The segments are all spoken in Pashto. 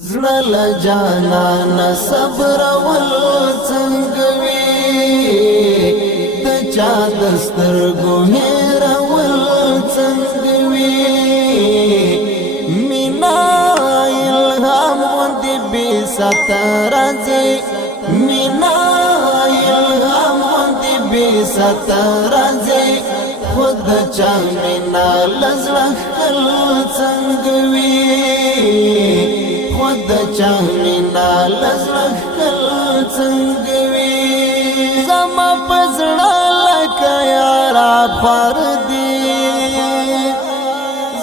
زړه جانان صبر ول څنګه وي د چا دسترګو هېر ول څنګه وي مینا الهام دې بي ستر ځي مینا الهام دې بي ستر ځي خود چا مینا لزړه څنګه وي خود چامینا لزرخ کل څنګه زما پزړه لکه یارا پر دی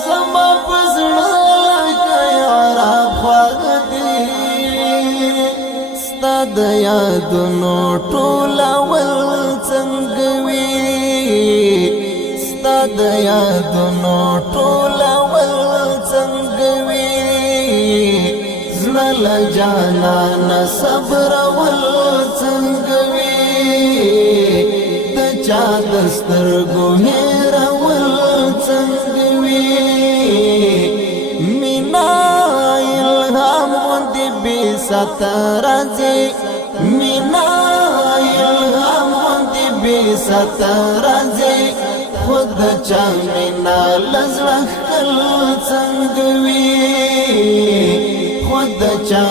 زما پزړه لکه یارا پر دی ستاد یادونو ټوله ول څنګه ستاد یادونو ټوله ول څنګه زړه جانان صبر ول څنګه وي د چا دسترګو هېر ول څنګه وي مینا الهام دې بي ستر ځي مینا الهام دې بي ستر ځي خود چا مینا لزړه څنګه وي خود چا